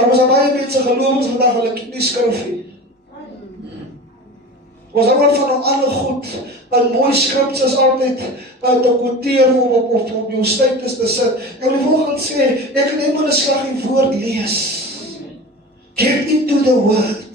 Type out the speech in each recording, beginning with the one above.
Daarom is daar baie mense gelowiges vandag, hulle ken nie skrif nie. Ons hou maar van 'n ander goed, 'n mooi skrif is altyd te quoteer of op jou status te sit. En die volgende sê, ek kan net maar 'n slag die woord lees. Get into the word.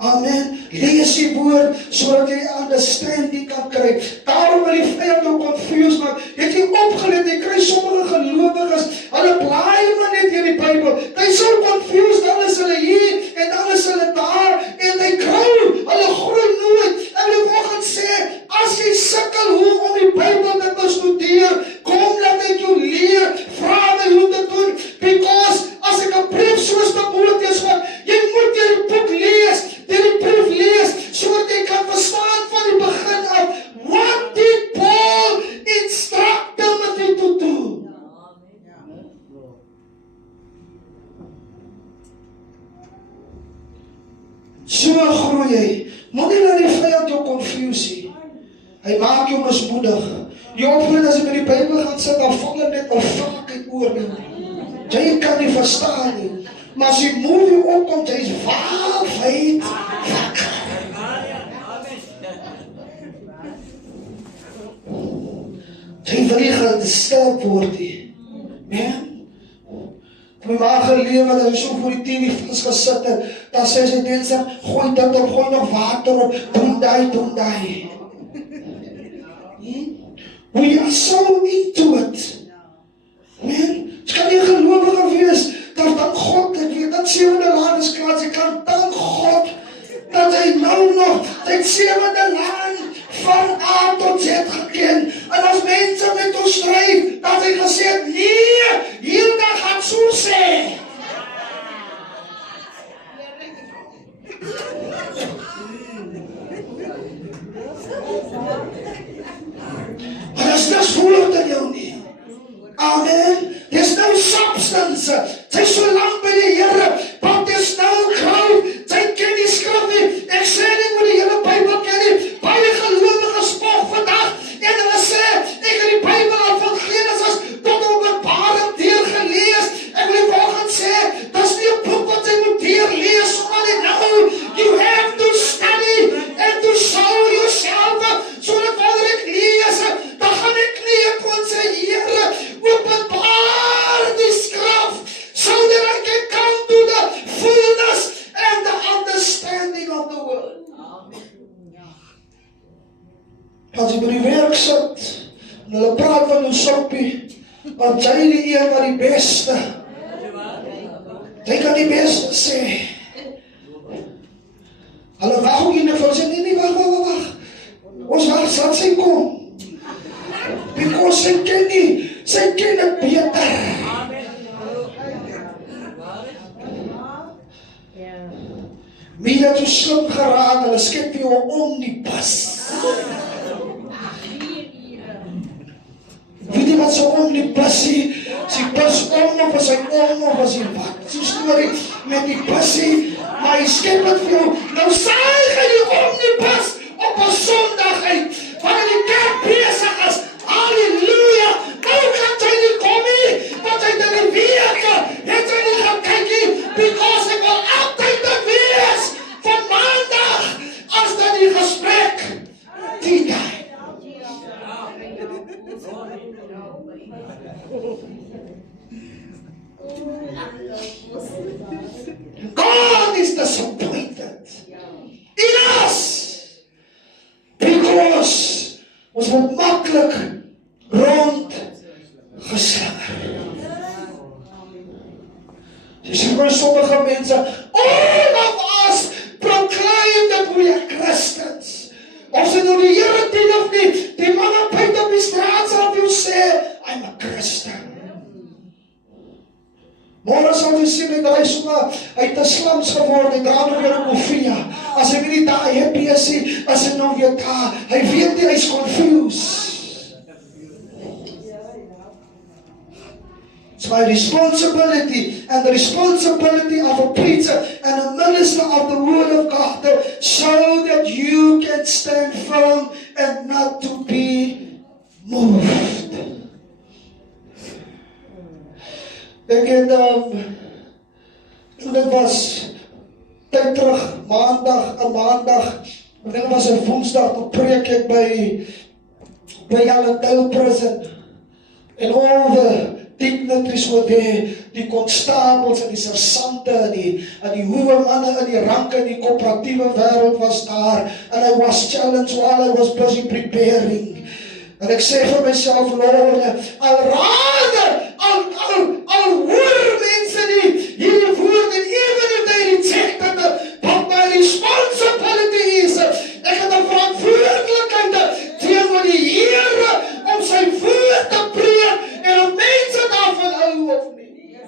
Amen. Lees die woord, sodat jy understanding kan kry. Daarom wil die vyand jou confused maak. Het jy opgelet, jy kry sommige gelowiges, hulle blaai maar net hier die Bybel. They so confused, dan is hulle hier, en dan is hulle daar, en they grow, hulle groei nooit. En die volgende sê, as jy sukkel hoe om die Bybel te bestudeer, kom laat ek jou leer, vra my hoe te doen, because as ek 'n brief soos Timoteus maak, jy moet die boek lees, die brief lees, sodat jy kan verstaan van die begin af, what did Paul instruct Timothy to do? So groei jy. Moenie laat die vyand jou confusie. Hy maak jou mismoedig. Jy opvoed as jy met die Bybel gaan sit, dan val jy net 'n vlak uit oordeel. Jy kan nie verstaan nie. Maar as die movie opkom, jy is waarheid wakker. Jy wil nie gedisturb word nie. Man. Vir my ma geleer wat hy so voor die TV vastgesit het, dan sê sy dinsdag, gooi dit op, gooi nog water op, doen die. We are so into it. Man, jy kan nie gelowige wees, dat dan God, ek weet, dat 7de laan is klaar, jy kan dank God, dat hy nou nog, die 7de laan van A tot Z geken, en as mense met ons stryf, dat hy gesê het, nee, Hilda gaan so sê. Maar as dis woord in jou nie. Amen. There's no substance. Sy is so lang by die Here, but there's no growth. Sy ken die skrif nie. Ek sê nie moet die hele Bybel ken nie. Baie gelowiges spog vandag en hulle sê, ek het die Bybel al van Genesis tot Openbaring deurgelees. Ek wil die volgende sê, dis nie 'n boek wat jy moet deurlees sommer net nou. You have to study and to show yourself, sodat wanneer ek lees, dan gaan ek nie kon sê, Here, openbaar die skrif, so that I can come to the fullness and the understanding of the word. As jy by die werk sit, en hulle praat van jou soppie, want jy die een wat die beste, jy kan die beste sê. Hulle wag ook nie vir sê, nee, wag. Ons wag, sal sy kom. Because sy ken het beter. Wie het so slim geraak, hulle skep vir jou 'n omnibus. Weet jy wat so omnibusie, sy bus om of as hy om of as hy wat, so storie met die busie, maar hy skep het vir jou, nou saai gaan die omnibus op 'n Sondag uit, wanneer die kerk besig is, halleluja, nou kan jy nie kom nie, want hy het die weke, het hy nie gaan kyk nie, because ek wil altyd dit wees, van maandag, as dan die gesprek, die tyd. God is disappointed in us because ons word maklik rond geslinger. Jy sien vir sommige mense, all of us proclaim that we are Christians. Of sy nou die Here dien of nie, die man op buite op die straat sal vir jou sê, I'm a Christian. Môre sal jy sien dat hy sommer uit 'n slums geword het, dra nou weer 'n koffie. As hy nie daar happy is nie, as hy nou weer daar, hy weet nie, hy's confused. It's my responsibility and the responsibility of a preacher and a minister of the word of God, so that you can stand firm and not to be moved. Ek het En dit was tyd terug, maandag, en dit was 'n Woensdag, toe preek ek by Allendale Prison. And all the dignitaries were there, die constables en die sersante en die hoë manne in die ranke in die koöperatiewe wêreld was daar, and I was challenged while I was busy preparing. En ek sê vir myself, Lord, al hoor mense hierdie woord, and even if they reject it, but my responsibility is, ek het 'n verantwoordelikheid teenoor die Here om sy woord te preek en of mense daarvan hou of nie.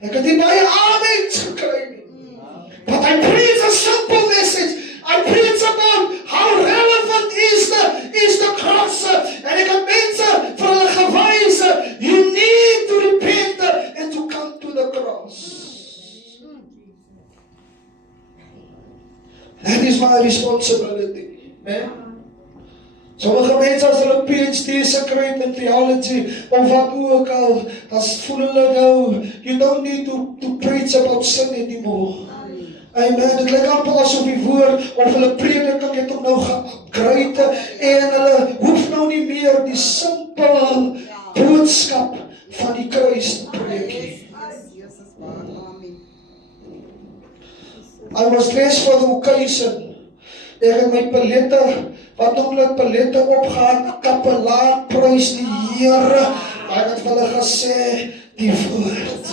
Ek het nie baie amens gekry nie. But I preach a simple message. I preach about how relevant is the cross. En ek het mense vir hulle gewys, you need to repent and to come to the cross. That is my responsibility. Sommige mense as hulle PhD's gekry in theology of wat ook al, dan voel hulle nou, you don't need to preach about sin anymore. Amen. Dit lyk amper asof die woord of hulle prediking het om nou ge-upgrade en hulle hoef nou nie meer die simpel boodskap van die kruis te preek nie. I was dressed for the occasion. Ek het my palette, wat omdat palette opgaan, kapelaan, prys die Here. Maar ek het vir hulle gesê, die woord.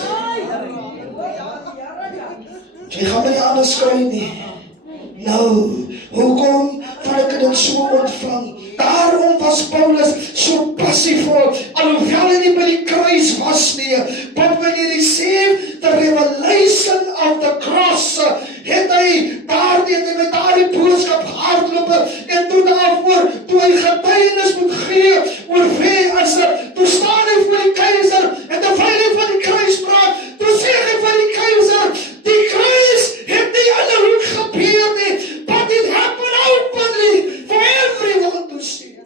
Jy gaan my nie anders kry nie. Nou, hoekom van ek dit so ontvang? Daarom was Paulus so passievol, alhoewel hy nie by die kruis was nie. But when he received the revelation of the cross, het hy met daardie boodskap gehardloop en toe daarvoor, toe hy getuienis moet gee oor wie as toe staan hy vir die keiser en terwyl hy van die kruis praat, toe sê hy vir die keiser, die kruis het nie in 'n hoek gebeur nie, but it happened openly for everyone to see.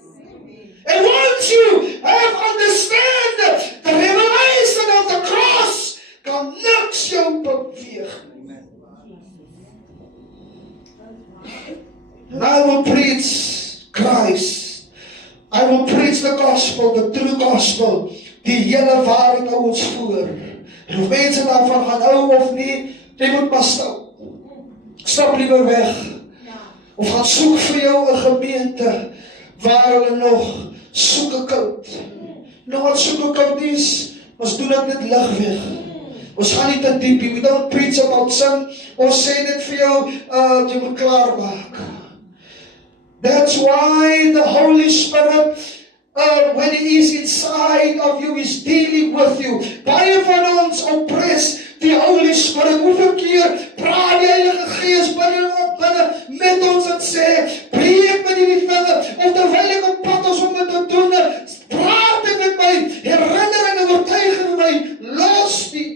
And once you have understand the revelation of the cross, kan niks jou beweeg. And I will preach Christ. I will preach the gospel, the true gospel, die hele waarheid aan ons voor. En of mense daarvan gaan hou of nie, jy moet maar stap liever weg. Of gaan soek vir jou 'n gemeente waar hulle nog soeke koud. Nou wat soeke koud is, ons doen dit net lig weg. Ons gaan nie te diep nie. We don't preach about sin. Ons sê net vir jou, jy moet klaar maak. That's why the Holy Spirit, when He is inside of you, is dealing with you. Baie van ons oppress die Holy Spirit. Hoeveel keer praat die Heilige Gees binne met ons en sê, breek met die vinge, of terwyl ek op pad is om dit te doen, praat hy met my, herinner en oortuig my, los die.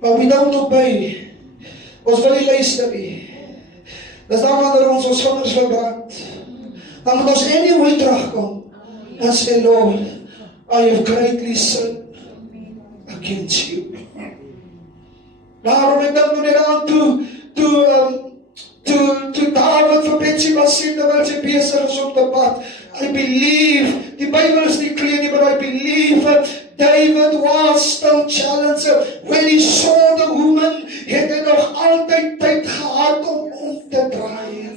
Maar we don't obey. Ons wil nie luister nie. Dis dan wanneer ons vingers verbrand. Dan moet ons anyway terugkom en sê, Lord, I have greatly sinned against you. Daarom ek dink net aan toe David vir Bathsheba sê, terwyl sy besig is op die pad. I believe, die Bybel is nie clear nie, but I believe David was still challenged. When he saw the woman, het hy nog altyd tyd gehad om te draai.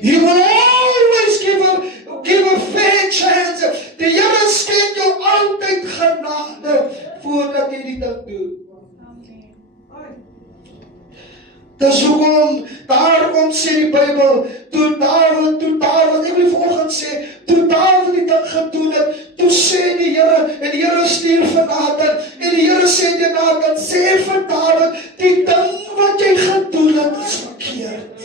He will always give a fair chance. Die Here skenk jou altyd genade voordat jy die ding doen. Dis hoekom, daarom sê die Bybel, toe David, ek wil vanoggend sê, toe David die ding gedoen het, toe sê die Here, en die Here stuur vir Nathan, en die Here sê die Nathan, sê vir David, die ding wat jy gedoen het, is verkeerd.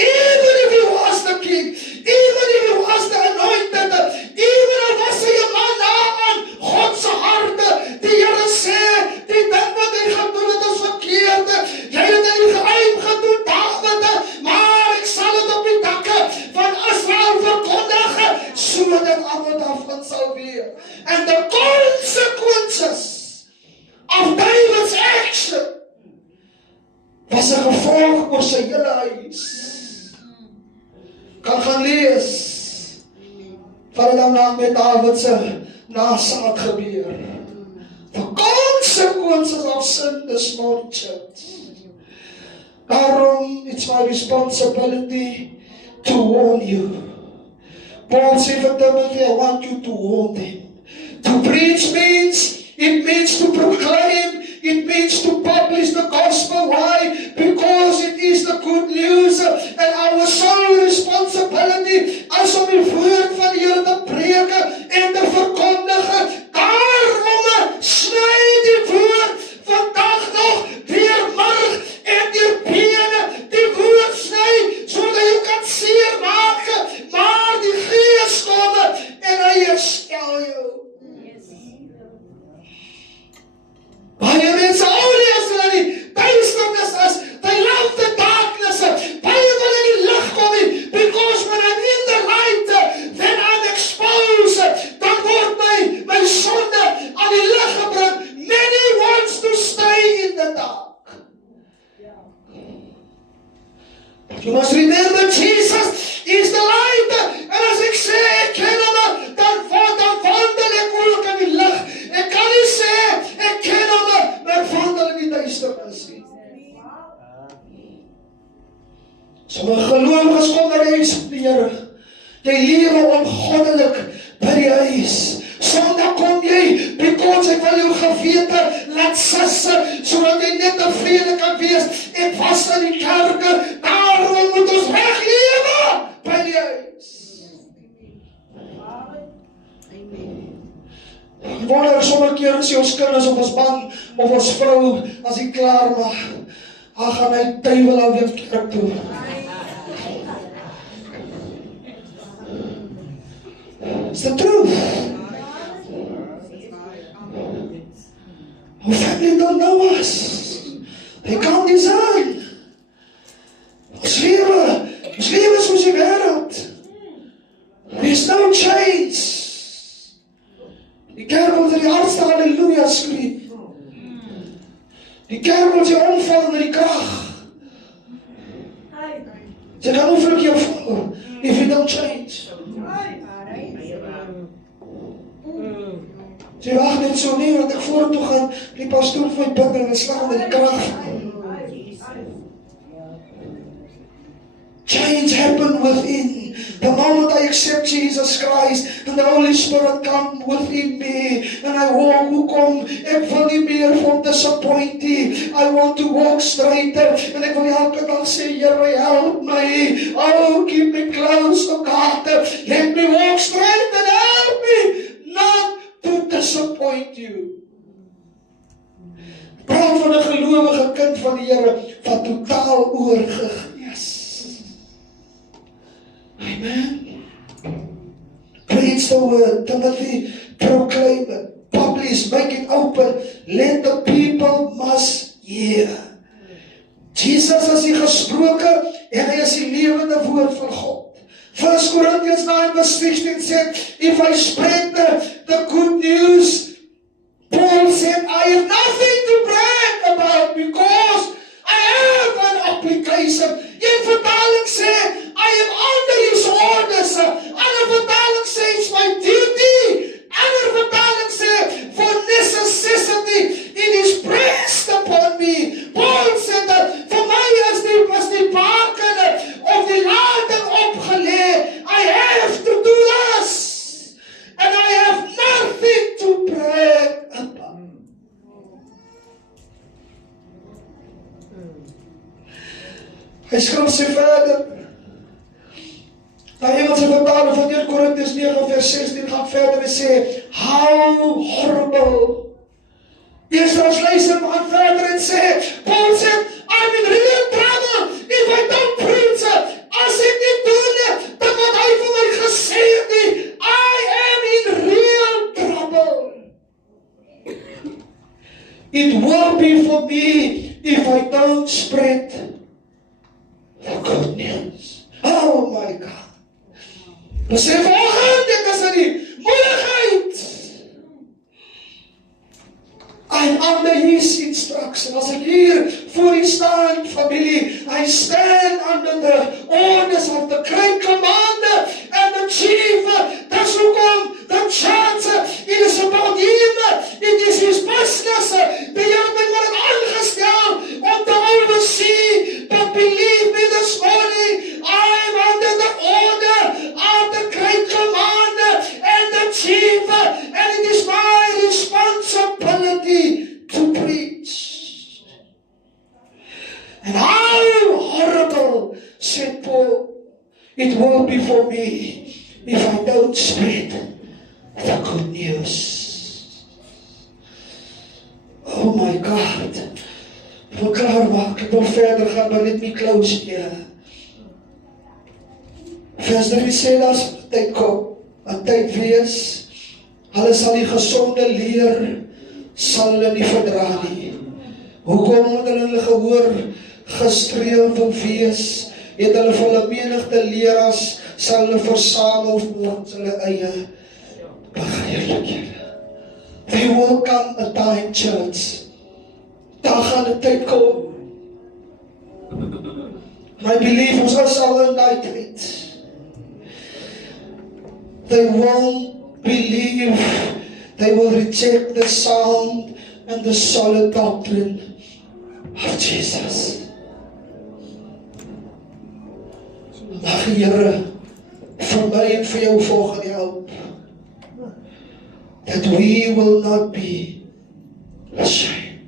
Even if he was the king, even if he was the anointed, even if was hy 'n man aan God se harte, die Here sê, die ding wat hy gedoen het, is verkeerd. Jy het dit gedoen, David, maar ek sal dit op die dakke van Israel verkondig, sodat almal daarvan sal weet. And the goal sy hele huis. Kan gaan lees wat dan na met Dawid se nasaak gebeur. The consequences of sin is not church. Daarom, it's my responsibility to warn you. Paul said to Timothy, I want you to warn them. To preach it means to proclaim, it means to publish the gospel. Why? Because it is the good news, and our sole responsibility as om die woord van die Here te preek en te verkondig. Daarom sny die woord vandag nog deur marg en deur bene, die woord sny sodat jy kan seermaak, maar die Gees kom en hy herstel jou. Baie mense, oulie as hulle die duisternis is, they love the darkness. Baie wil in die lig kom nie, because when I'm in the light, then I'm exposed. Dan word my sonde aan die lig gebring. Many wants to stay in the dark. But you must remember, Jesus is the light. En as ek sê, ek ken hom, dan wandel ek ook in die lig. Ek kan nie sê, ek ken hom, maar ek wandel in die duisternis nie. Sommige gelowiges kom na die huis van die Here. Jy lewe ongoddelik by die huis. Sondag kom jy, because ek wil jou gewete laat sisse, sodat jy net tevrede kan wees. Ek was in die kerke, daarom moet ons reg lewe by die huis. Ek wonder sommige keer as ons kinders of ons man of ons vrou, as hy klaar maak, dan gaan hy duiwel alweer kerk toe. It's the truth. Our family don't know us. They can't discern. Ons lewe soos die wêreld. There's no change. Die kerk wil die hardste halleluja skreeu. Die kerk wil jy omval met die krag. Jy kan hoeveel jou val, if you don't change. Jy wacht net so nie, want ek vorentoe gaan, die pastoor vir my bid en slag met die krag. Change happened within. The moment I accept Jesus Christ, and the Holy Spirit come within me, and I walk, hoekom, ek wil nie meer van disappoint nie. I want to walk straight, en ek wil elke dag sê, Here, help my. Oh, keep me close to God. Let me walk straight and help me not to disappoint you. Praat van 'n gelowige kind van die Here, wat totaal oorgegee is. Amen. Preach the word. Timothy, proclaim it. Publish, make it open. Let the people must hear. Jesus is die gesproke en hy is die lewende woord van God. 1 Corinthians 9:16 said, if I spread the good news, Paul said, I have nothing to brag about because I have an application. Een vertaling sê, I am under his orders. Ander vertaling sê, it's my duty. Ander vertaling sê, for necessity, it is pressed upon me. Paul sê dat, vir my is die baken of die lading opgelee. I have to do this. And I have nothing to brag about. Hy skryf sê verder. Die Engelse vertaling van 1 Korintiërs 9:16 gaan verder en sê, how horrible. Eerst luister maar verder en sê, Paul sê, I'm in real trouble if I don't preach. As ek nie doen dit wat hy vir my gesê het nie, I am in real trouble. It will be for me if I don't spread the good news. Oh my God. Besef vanoggend, ek is in die moeilikheid. I I'm under His instruction. As ek hier voor U staan, familie, I stand under the orders of the great commander and the chief. That's hoekom the church, it is about Him. It is His business. Die Here het my maar aangestel om te oversee. But believe me this morning, I am under the order of the great commander and the chief, and it is my responsibility to preach. And how horrible, said Paul, it will be for me if I don't spread the good news. Oh my God. Ek wil klaar maak, ek wil verder gaan, maar let me close here. Vers 3 sê, as tyd kom, 'n tyd wees, hulle sal die gesonde leer, sal hulle nie verdra nie. Hoekom? Omdat hulle gehoor gestreel wil wees, het hulle vir hulle menigte leraars, sal hulle versamel volgens hulle eie begeerlikhede. There will come a time, church, daar gaan 'n tyd kom. My belief ons sal in daai tyd. They won't believe, they will reject the sound and the solid doctrine of Jesus. Mag die Here vir my en vir jou volgende help, that we will not be ashamed.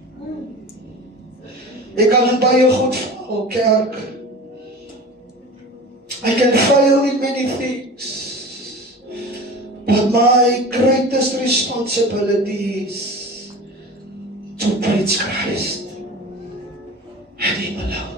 Ek kan baie goed val, kerk. I can fail in many things, but my greatest responsibility is to preach Christ and Him alone.